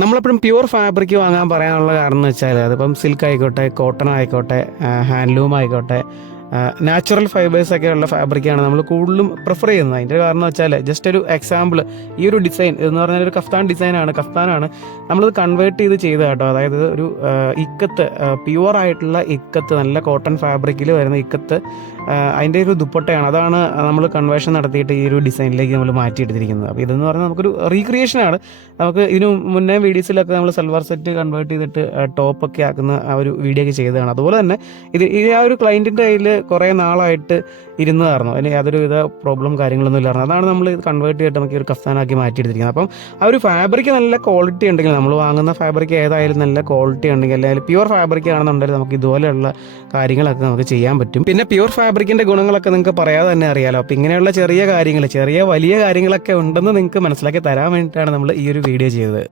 നമ്മളെപ്പോഴും pure fabric വാങ്ങാൻ പറയാനുള്ള കാരണം എന്ന് വെച്ചാൽ അതിപ്പം സിൽക്ക് ആയിക്കോട്ടെ, കോട്ടൺ ആയിക്കോട്ടെ, ഹാൻഡ്ലൂം ആയിക്കോട്ടെ, നാച്ചുറൽ ഫൈബേഴ്സൊക്കെ ഉള്ള ഫാബ്രിക്കാണ് നമ്മൾ കൂടുതലും പ്രിഫർ ചെയ്യുന്നത്. അതിൻ്റെ കാരണം വെച്ചാൽ ജസ്റ്റ് ഒരു എക്സാമ്പിൾ, ഈ ഒരു ഡിസൈൻ എന്ന് പറഞ്ഞാൽ ഒരു കഫ്താനാണ് നമ്മളിത് കൺവേർട്ട് ചെയ്ത് കേട്ടോ. അതായത് ഒരു ഇക്കത്ത്, പ്യുവർ ആയിട്ടുള്ള ഇക്കത്ത്, നല്ല കോട്ടൺ ഫാബ്രിക്കിൽ വരുന്ന ഇക്കത്ത്, അതിൻ്റെ ഒരു ദുപ്പട്ടയാണ്. അതാണ് നമ്മൾ കൺവേർഷൻ നടത്തിയിട്ട് ഈ ഒരു ഡിസൈനിലേക്ക് നമ്മൾ മാറ്റിയെടുത്തിരിക്കുന്നത്. അപ്പോൾ ഇതെന്ന് പറഞ്ഞാൽ നമുക്കൊരു റീക്രിയേഷനാണ്. നമുക്ക് ഇതിനു മുന്നേ വീഡിയോസിലൊക്കെ നമ്മൾ സൽവാർ സെറ്റ് കൺവേർട്ട് ചെയ്തിട്ട് ടോപ്പൊക്കെ ആക്കുന്ന ആ ഒരു വീഡിയോ ഒക്കെ ചെയ്തതാണ്. അതുപോലെ തന്നെ ആ ഒരു ക്ലയൻറ്റിൻ്റെ കയ്യിൽ കുറേ നാളായിട്ട് ഇരുന്നതായിരുന്നു, അതിന് യാതൊരുവിധ പ്രോബ്ലം കാര്യങ്ങളൊന്നും ഇല്ലായിരുന്നു. അതാണ് നമ്മൾ ഇത് കൺവേർട്ട് ചെയ്തിട്ട് നമുക്ക് ഒരു കഫ്താനാക്കി മാറ്റിയെടുത്തിരിക്കുന്നത്. അപ്പം ആ ഒരു ഫാബ്രിക് നല്ല ക്വാളിറ്റി ഉണ്ടെങ്കിൽ, നമ്മൾ വാങ്ങുന്ന ഫാബ്രിക് ഏതായാലും നല്ല ക്വാളിറ്റി ഉണ്ടെങ്കിൽ, അല്ലെങ്കിൽ പ്യുവർ ഫാബ്രിക് ആണെന്നുണ്ടെങ്കിൽ നമുക്ക് ഇതുപോലെയുള്ള കാര്യങ്ങളൊക്കെ നമുക്ക് ചെയ്യാൻ പറ്റും. പിന്നെ പ്യുവർ ഫാബ്രിക്കിൻ്റെ ഗുണങ്ങളൊക്കെ നിങ്ങൾക്ക് പറയാതെ തന്നെ അറിയാലോ. അപ്പോൾ ഇങ്ങനെയുള്ള ചെറിയ വലിയ കാര്യങ്ങളൊക്കെ ഉണ്ടെന്ന് നിങ്ങൾക്ക് മനസ്സിലാക്കി തരാൻ വേണ്ടിയിട്ടാണ് നമ്മൾ ഈ ഒരു വീഡിയോ ചെയ്തത്.